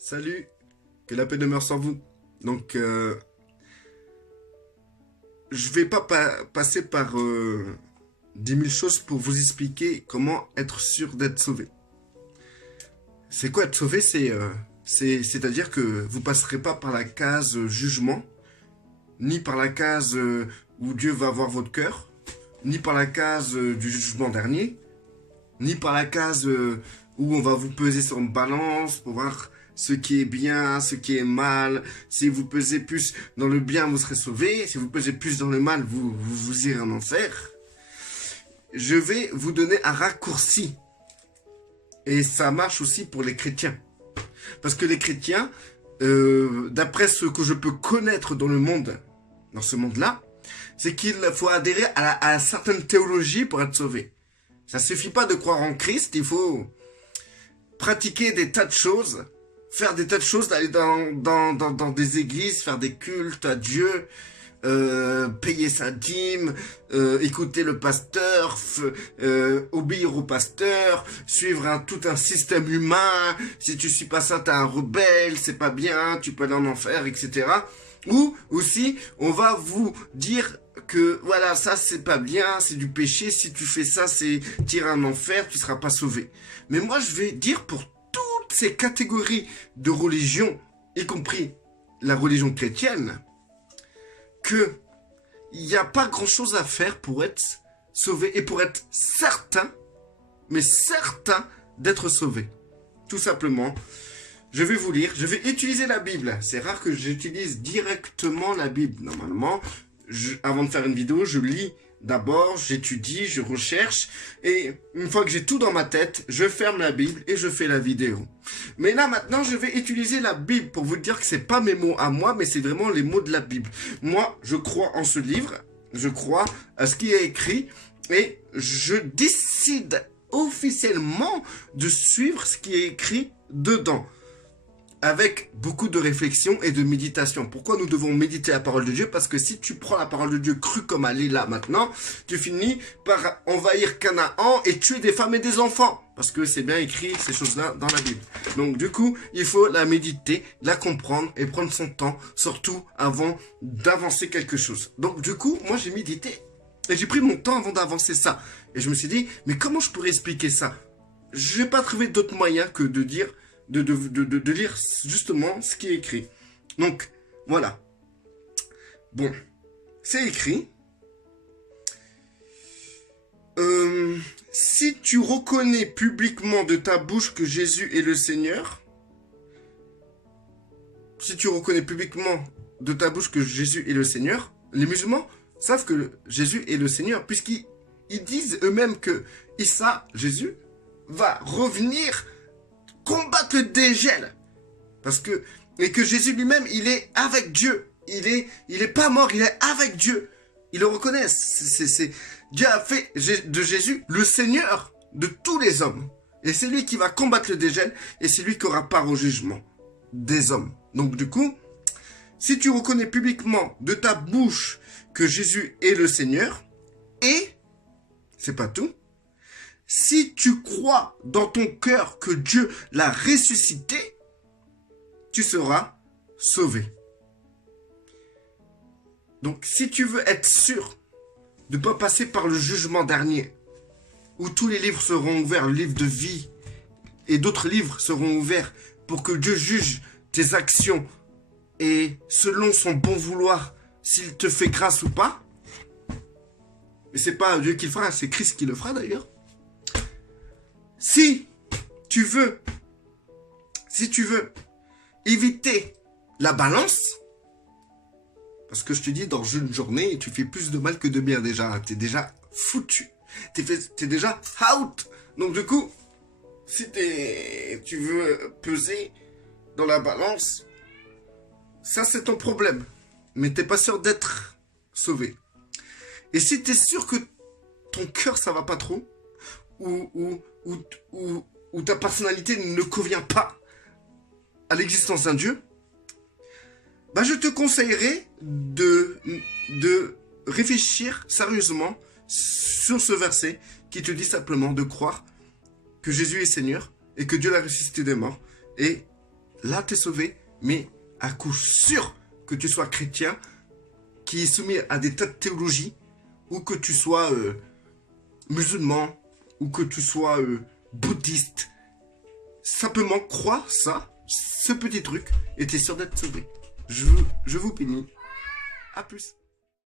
Salut, que la paix demeure sur vous. Donc, je vais pas passer par 10 000 choses pour vous expliquer comment être sûr d'être sauvé. C'est quoi être sauvé? C'est-à-dire que vous passerez pas par la case jugement, ni par la case où Dieu va voir votre cœur, ni par la case du jugement dernier, ni par la case où on va vous peser sur une balance pour voir ce qui est bien, ce qui est mal. Si vous pesez plus dans le bien, vous serez sauvé. Si vous pesez plus dans le mal, vous irez en enfer. Je vais vous donner un raccourci. Et ça marche aussi pour les chrétiens. Parce que les chrétiens, d'après ce que je peux connaître dans le monde, dans ce monde-là, c'est qu'il faut adhérer à certaines théologies pour être sauvé. Ça suffit pas de croire en Christ, il faut pratiquer des tas de choses, faire des tas de choses, aller dans des églises, faire des cultes à Dieu, payer sa dîme, écouter le pasteur, obéir au pasteur, suivre tout un système humain. Si tu suis pas ça, t'es un rebelle, c'est pas bien, tu peux aller en enfer, etc. Ou aussi, on va vous dire que voilà, ça c'est pas bien, c'est du péché, si tu fais ça, c'est tirer en enfer, tu seras pas sauvé. Mais moi je vais dire pour toutes ces catégories de religion, y compris la religion chrétienne, que il n'y a pas grand chose à faire pour être sauvé et pour être certain, mais certain d'être sauvé. Tout simplement, je vais vous lire, je vais utiliser la Bible. C'est rare que j'utilise directement la Bible. Normalement, avant de faire une vidéo, je lis d'abord, j'étudie, je recherche. Et une fois que j'ai tout dans ma tête, je ferme la Bible et je fais la vidéo. Mais là, maintenant, je vais utiliser la Bible pour vous dire que c'est pas mes mots à moi, mais c'est vraiment les mots de la Bible. Moi, je crois en ce livre. Je crois à ce qui est écrit. Et je décide officiellement de suivre ce qui est écrit dedans, avec beaucoup de réflexion et de méditation. Pourquoi nous devons méditer la parole de Dieu? Parce que si tu prends la parole de Dieu crue comme elle est là maintenant, tu finis par envahir Canaan et tuer des femmes et des enfants. Parce que c'est bien écrit ces choses-là dans la Bible. Donc du coup, il faut la méditer, la comprendre et prendre son temps, surtout avant d'avancer quelque chose. Donc du coup, moi j'ai médité et j'ai pris mon temps avant d'avancer ça. Et je me suis dit, mais comment je pourrais expliquer ça? Je n'ai pas trouvé d'autre moyen que de dire de lire justement ce qui est écrit. Donc, voilà. Bon, c'est écrit. Si tu reconnais publiquement de ta bouche que Jésus est le Seigneur, si tu reconnais publiquement de ta bouche que Jésus est le Seigneur, les musulmans savent que Jésus est le Seigneur, puisqu'ils disent eux-mêmes que Issa, Jésus, va revenir combattre le dégel. Parce que, et que Jésus lui-même, il est avec Dieu. Il est pas mort, il est avec Dieu. Ils le reconnaissent. Dieu a fait de Jésus le Seigneur de tous les hommes. Et c'est lui qui va combattre le dégel, et c'est lui qui aura part au jugement des hommes. Donc du coup, si tu reconnais publiquement de ta bouche que Jésus est le Seigneur, et, c'est pas tout, si tu crois dans ton cœur que Dieu l'a ressuscité, tu seras sauvé. Donc, si tu veux être sûr de ne pas passer par le jugement dernier, où tous les livres seront ouverts, le livre de vie, et d'autres livres seront ouverts pour que Dieu juge tes actions, et selon son bon vouloir, s'il te fait grâce ou pas, mais c'est pas Dieu qui le fera, c'est Christ qui le fera d'ailleurs. Si tu veux éviter la balance, parce que je te dis, dans une journée, tu fais plus de mal que de bien déjà. T'es déjà foutu. T'es déjà out. Donc du coup, si tu veux peser dans la balance, ça c'est ton problème. Mais t'es pas sûr d'être sauvé. Et si t'es sûr que ton cœur ça va pas trop, ou ta personnalité ne convient pas à l'existence d'un Dieu, bah je te conseillerais de réfléchir sérieusement sur ce verset qui te dit simplement de croire que Jésus est Seigneur et que Dieu l'a ressuscité des morts et là, t'es sauvé, mais à coup sûr que tu sois chrétien, qui est soumis à des tas de théologies, ou que tu sois musulman, ou que tu sois bouddhiste, simplement crois ça, ce petit truc, et t'es sûr d'être sauvé. Je vous bénis. À plus.